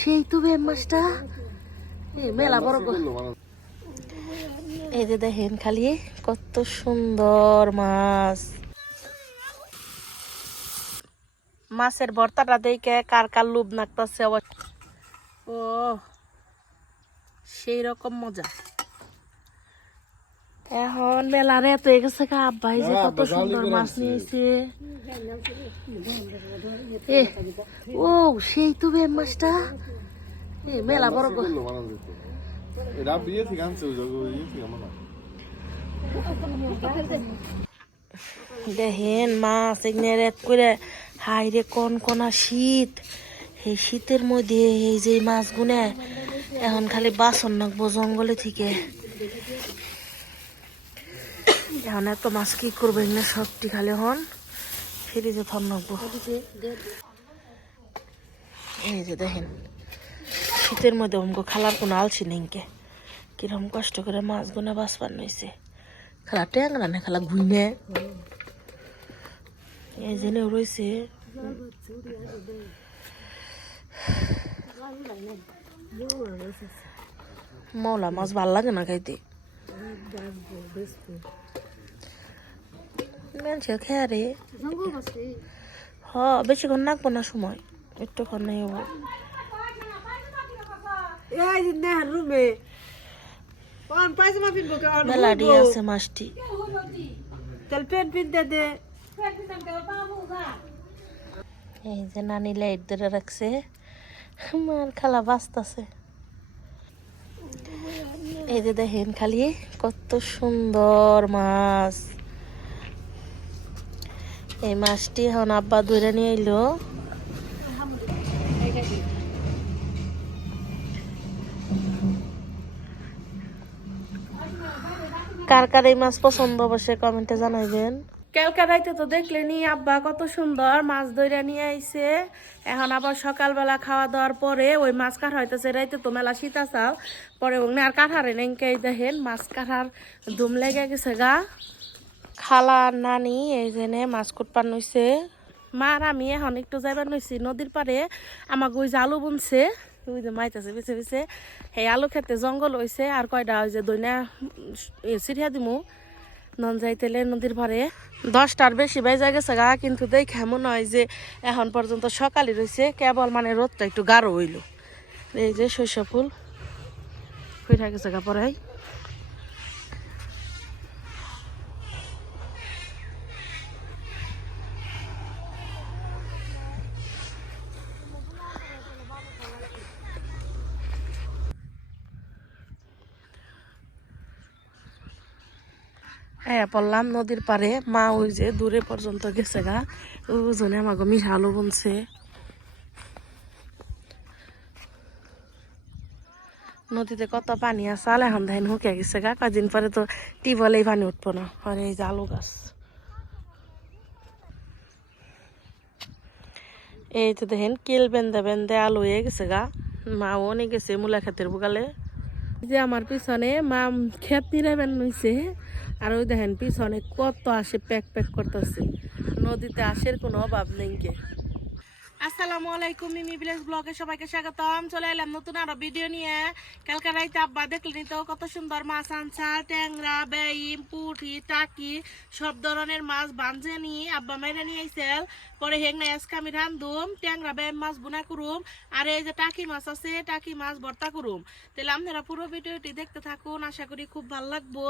সেই তো বে মাছটা মেলা বড়। এই যে দেখেন খালি কত সুন্দর মাছ। মাছের ভর্তাটা দেখে কার কার লোভ নাকতেছে। ও সেই রকম মজা। এখন মেলার এত হয়ে গেছে গা, আব্বাই যে কত সুন্দর মাছ নিয়েছে। ও সেই তো বে মাছটা মেলা বড়। দেখেন মাছ এগনের করে হাইরে কোন কোনা শীত। এই শীতের মধ্যে এই যে মাছ গুনে এখন খালি বাসন নাকবো জঙ্গলে থেকে। এখন এত মাছ কি করবো এগুলো সবটি খালি হন ফ্রিজে থম নাকবো। এই যে দেখেন শীতের মধ্যে অমগো খালার কোনো আলছি নেইকে কিরকম কষ্ট করে মাছ গুনে বাঁচবার নইছে। খালা ট্যাংরা না খালা ঘুইনে এই জন্য রয়েছে। মৌলা মাছ ভাল লাগে না খাইতে। মানুষে খেয়ে রে হ বেশিক্ষণ নাকবো না সময় একটুক্ষণ নেই হবো। মেলাডি আছে মাছটি। এই যে নানি লাইট ধরে রাখছে মার খালা বাঁচতেছে। এই যে দেখেন খালি কত সুন্দর মাছ। এই মাছটি এখন আব্বা ধরে নিয়ে এলো। কার কার এই মাছ পছন্দ অবশ্যই কমেন্টে জানাইবেন। ক্যালকাটাইতে তো দেখলেনি আব্বা কত সুন্দর মাছ ধরে নিয়ে আইছে। এখন আবার সকালবেলা খাওয়া দাওয়ার পরে ওই মাছ কাটা হইতেছে। রাইতে তো মেলা শীত আসাও পরে ওখানে আর কাঠারে নেই দেখেন মাছ কাটার ধুম লেগে গেছে গা। খালা নানি এই জেনে মাছ কুটপান নইছে। মার আমি এখন একটু যাইবার নইছি নদীর পারে। আমাকে ওই যে আলু বুনছে ওই যে মাইতেছে পিছে পিছে সেই আলু খেতে জঙ্গল হয়েছে। আর কয়টা ওই যে দইনা চিড়িয়া দিমু নন যাইতেলে নদীর পারে 10টার বেশি বাজে গেছে গা। কিন্তু দেখে মনে হয় যে এখন পর্যন্ত সকালই রয়েছে কেবল মানে রোদটা একটু গাঢ় হইল। এই যে সরিষা ফুল হয়ে গেছে গা পরাই। হ্যাঁ পড়লাম নদীর পারে। মা ওই যে দূরে পর্যন্ত গেছে গা ওজনে আমাকে মিঠা আলু বুনছে। নদীতে কত পানি আসাল এখন ধান হুকে গেছে গা। কদিন পরে তো টিউবওয়েলেই পানি উঠবো না। আর এই যে আলু গাছ এই তো দেখেন কিল বেঁধে বেঁধে আলু হয়ে গেছে গা। মাও অনেক গেছে মূলা ক্ষেতের বুগালে। যে আমার পিছনে মা ক্ষেত নিরাবেন নইছে। আর ওই দেখেন পিছনে কত আসে প্যাক প্যাক করতেছে। নদীতে আসের কোনো অভাব নেই কে। আসসালামু আলাইকুম মিমি ভিলেজ ব্লগে সবাইকে স্বাগতম। চলে এলাম নতুন আরো ভিডিও নিয়ে। কালকে রাইতে আব্বা দেখলেনি তো কত সুন্দর মাছ আনছা। ট্যাংরা বেইম পুঁটি টাকি সব ধরনের মাছ বাঞ্জে নিয়ে আব্বা মেরে নিয়ে আইসেল। পরে হেংনা আজকে আমি রান্ধুম ট্যাংরা বেইম মাছ বুনা করুম। আর এই যে টাকি মাছ আছে টাকি মাছ ভর্তা করুম। তাহলে আপনারা পুরো ভিডিওটি দেখতে থাকুন, আশা করি খুব ভালো লাগবো।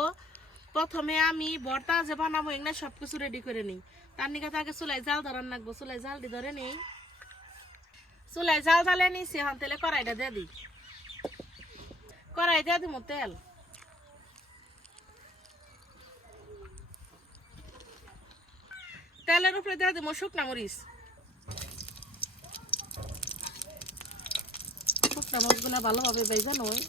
প্রথমে আমি ভর্তা যে বানাবো এগুলো সবকিছু রেডি করে নিই। তার নিকে আগে চুলাই জাল ধরান রাখবো। চুলাই জালটি ধরে নেই। চুলাই জাল জ্বালে নিছি এখন তেলে কড়াইটা দিয়ে দিই। কড়াই দিয়ে দিব তেল। তেলের উপরে দিয়ে দিব শুকনা মরিচ। শুকনা মরিচগুলো ভালোভাবে ভেজে নয়।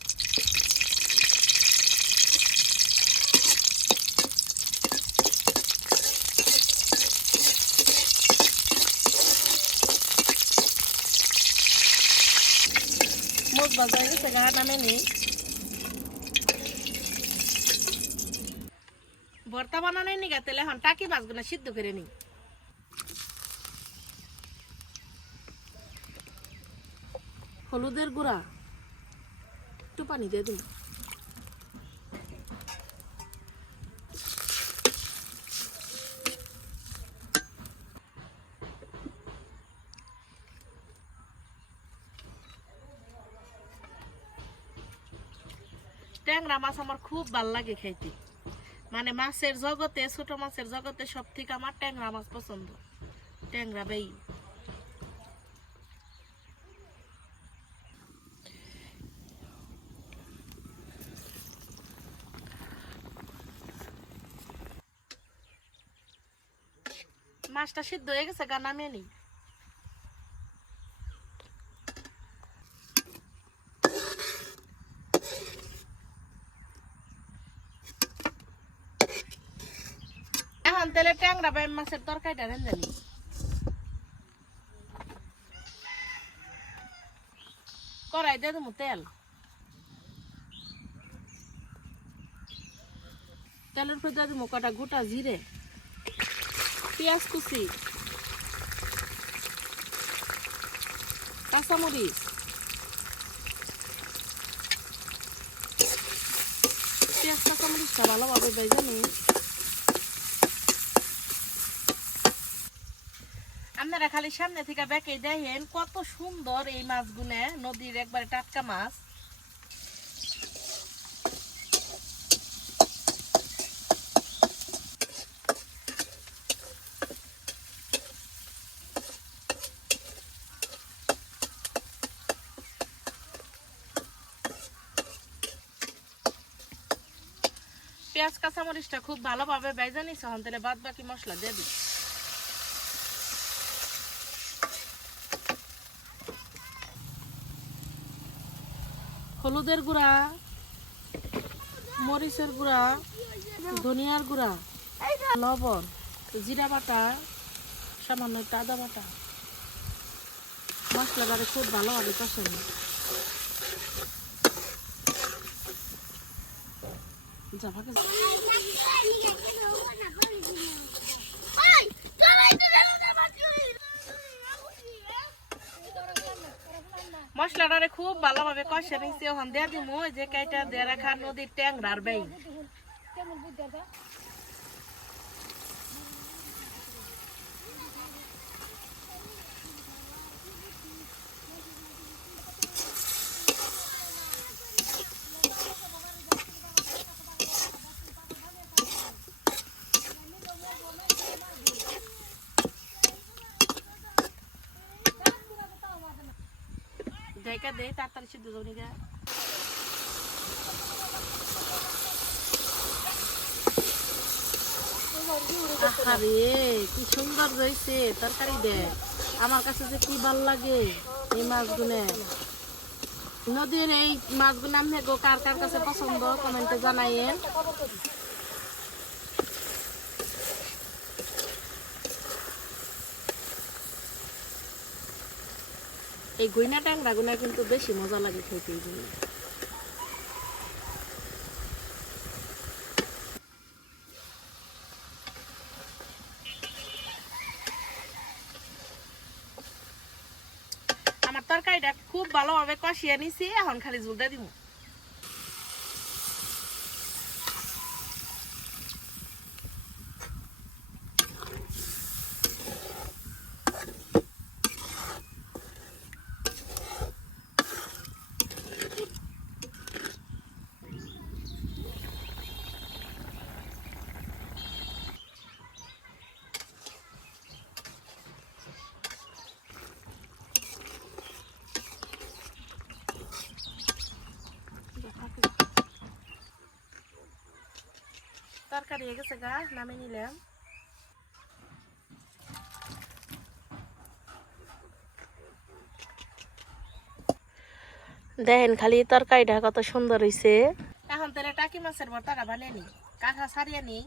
মুখ ভাজা হয়ে গেছে গা নামে নি। ভর্তা বানানোর নিগা তেলে এখন টাকি মাছগুলো সিদ্ধ করে নি। হলুদের গুঁড়া, একটু পানি দিয়ে দিন। ট্যাংরা মাছ আমার খুব ভালো লাগে খাইতে, মানে মাছের জগতে, ছোট মাছের জগতে সব থেকে আমার ট্যাংরা মাছ পছন্দ। ট্যাংরা বেই মাছটা সিদ্ধ হয়ে গেছে, গা নামিয়ে নিই। এখন তেলে ট্যাংরা বেই মাছের তরকারিটা রেঁধে নিই। কড়াই দিয়ে দেবো তেল, তেলের উপর দিয়ে দেবো কটা গোটা জিরে, পেঁয়াজ কুচি, কাঁচামরিচ, পেঁয়াজ কাঁচামরিচটা ভালোভাবে ভেজে নিই। আপনারা খালি সামনে থেকে বেঁকে দেখেন কত সুন্দর এই মাছগুলো, নদীর একবারে টাটকা মাছ। পেঁয়াজ কাঁচামরিচটা খুব ভালোভাবে ভেজে নিচ্ছে, এখন তাহলে বাদ বাকি মশলা দিয়ে দিই। হলুদের গুঁড়া, মরিচের গুঁড়া, ধনিয়ার গুঁড়া, লবণ, জিরা বাটা, সামান্য একটু আদা বাটা, মশলাটারে খুব ভালোভাবে কষানো। মশলাটারে খুব ভালোভাবে কষে নিচ্ছি, ওখান দিয়ে দিব যে কাইটা দিয়ে রাখা নদীর ট্যাংরার বেই। ঢাকা দে, তাড়াতাড়ি সিদ্ধ যাবনি গা। আরে কি সুন্দর রয়েছে তরকারি দে, আমার কাছে যে কি ভাল লাগে এই মাছগুলো। নদীর এই মাছগুলো আমি কার কার কাছে পছন্দ কমেন্টে জানাইয়েন। এই গুইনা ট্যাংরা গুনা কিন্তু বেশি মজা লাগে খেতে। আমার তরকারিটা খুব ভালোভাবে কষিয়ে নিছি, এখন খালি ঝুল দিয়ে দিব। তরকারি হয়ে গেছে গা, নামিয়ে নিলাম। দেখেন খালি তরকারিটা কত সুন্দর হয়েছে। এখন তাহলে টাকি মাছের ভর্তাটা বানিয়ে নি, কাঁচা ছাড়িয়ে নি।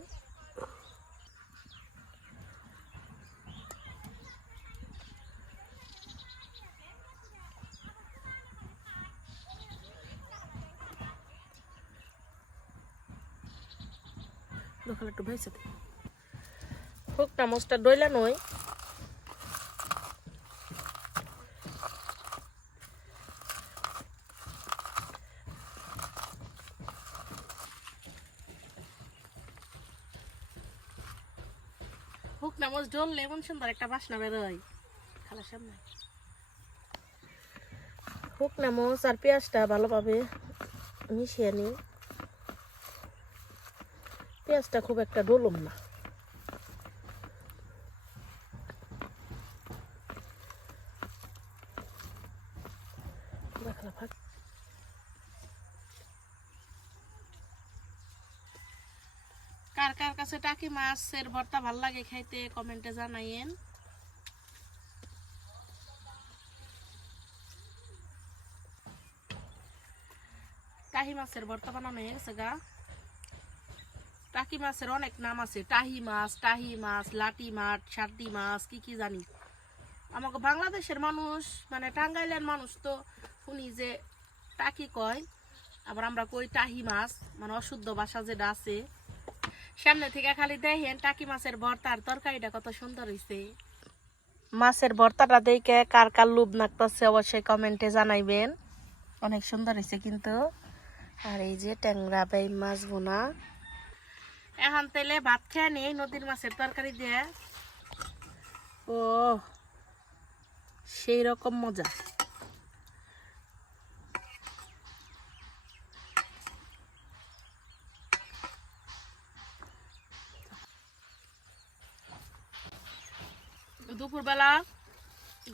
একটু ভাইছে শুকনা মাছটা ডইলা নয়, শুকনা মরিচ ঢললে এমন সুন্দর একটা বাসনা বেরোয় খালার সামনে। শুকনা মরিচ আর পেঁয়াজটা ভালোভাবে মিশিয়ে নিই। পেঁয়াজটা খুব একটা ডলুম না। কার কার কাছে টাকি মাছের ভর্তা ভাল লাগে খাইতে কমেন্টে জানাইয়েন। টাহি মাছের ভর্তা বানানো হয়ে গেছে গা। টাকি মাছের অনেক নাম আছে, টাহি মাছ, লাটি মাছ, সারটি মাছ, কি কি জানি। আমাকে বাংলাদেশের মানুষ মানে টাঙ্গাইলের মানুষ তো শুনি যে টাকি কয়, আবার আমরা কই টাহি মাছ, মানে অশুদ্ধ ভাষা যেটা আছে। সামনে থেকে খালি দেখেন টাকি মাছের ভর্তার তরকারিটা কত সুন্দর হয়েছে। মাছের ভর্তাটা দেখে কার কার লোভ লাগতেছে অবশ্যই কমেন্টে জানাইবেন। অনেক সুন্দর হয়েছে কিন্তু। আর এই যে ট্যাংরা বাই মাছ বোনা। এখন তেলে ভাত খেয়ে নেই নদীর মাছের তরকারি দিয়ে। ও সেই রকম মজা। দুপুরবেলা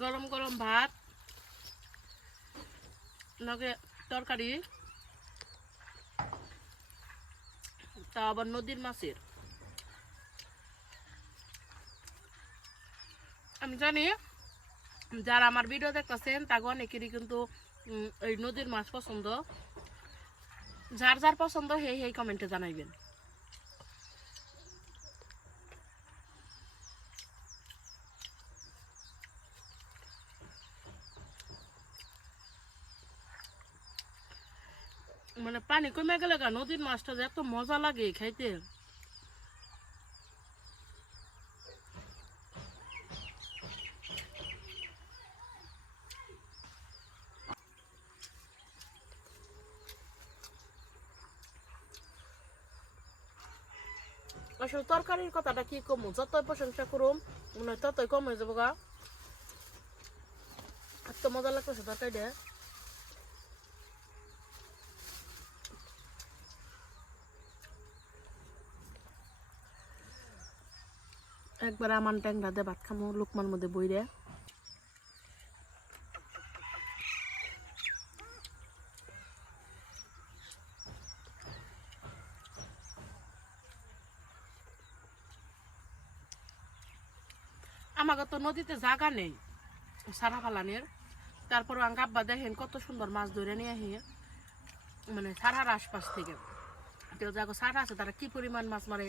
গরম গরম ভাত লগে তরকারি, তা আবার নদীর মাছের। আমি জানি যারা আমার ভিডিও দেখতেছেন তাকে অনেকেরই কিন্তু এই নদীর মাছ পছন্দ। যার যার পছন্দ সেই কমেন্টে জানাইবেন। মানে পানি কমে গেলে নদীর মাছটা যে এত মজা লাগে খাইতে। আসলে তরকারির কথাটা কি কম, যতই প্রশংসা করুম মনে হয় ততই কম হয়ে যাবো গা। এত মজা লাগতেছে তরকারিটা। একবার আমার ট্যাংরা দিয়ে ভাত খামো লোকমার মধ্যে বইরে। আমাকে তো নদীতে জায়গা নেই সারা ফালানের, তারপরে আব্বা দেখেন কত সুন্দর মাছ ধরে নিয়ে আসে মানে সারার আশপাশ থেকে। কেউ যাকে সারা আছে তারা কি পরিমাণ মাছ মারে,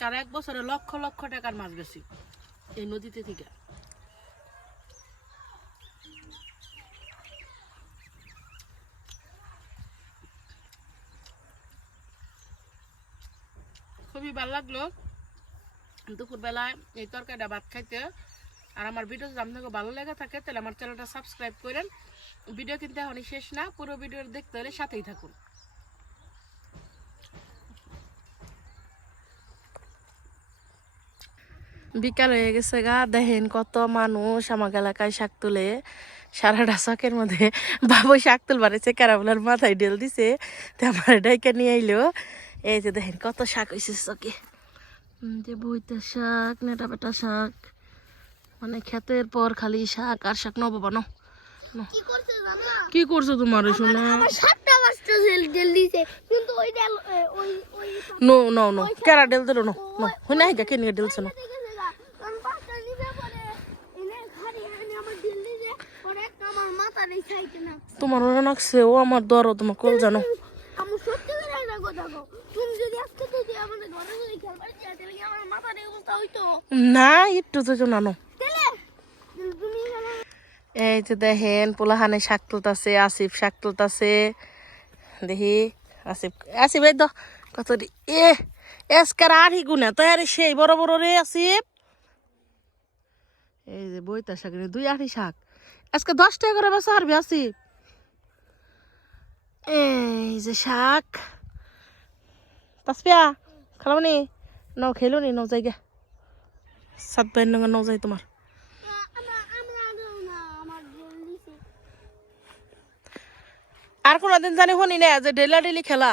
তারা এক বছরে লক্ষ লক্ষ টাকার মাছ গেছি এই নদীতে থেকে। খুবই ভালো লাগলো দুপুরবেলায় এই তরকারিটা ভাত খাইতে। আর আমার ভিডিও যদি আপনাকে ভালো লেগে থাকে তাহলে আমার চ্যানেলটা সাবস্ক্রাইব করেন। ভিডিও কিন্তু এখনই শেষ না, পুরো ভিডিও দেখতে হলে সাথেই থাকুন। বিকাল হয়ে গেছে গা, দেখেন কত মানুষ আমার এলাকায় শাক তুলে। সারাটা শখের মধ্যে বাবু শাক তুলবার চেকারাবলার মাথায় ঢেল দিছে, তো আমার ডাইকে নিয়ে আইলো। এই যে দেখেন কত শাক হয়েছে চকে, যে বইতে শাক, নেটা বেটা শাক, মানে ক্ষেতের পর খালি শাক আর শাক। ন বাবা ন কি করছো তোমার শোনা? নো নো নো কেরা ডেল দিল নো নো হই না কে নিয়ে ডেলছে না। তোমার ওরা নাকছে ও আমার দর তোমার কল জানো। না একটু তো জানো। এই যে দেখেন পোলাহানে শাক তুলতাছে, আসিফ শাক তুলতাছে। দেখি আসিফ আসিফ এই তো কত এ এসকার আড়ি গুনা তো আরে সেই বড় বড় রে আসিফ। এই যে বইতা শাক 2 আড়ি শাক আজকে 10 টাকা করে বেচা হারবি আসিফ। এই যে শাক তাসপিয়া খালামনি নাও খেলো নি নাও জায়গা। সাত ভাইয়ের নঙ্গে ন যাই তোমার আর কোনোদিন জানি শুনি না যে ডেলা ডেলি খেলা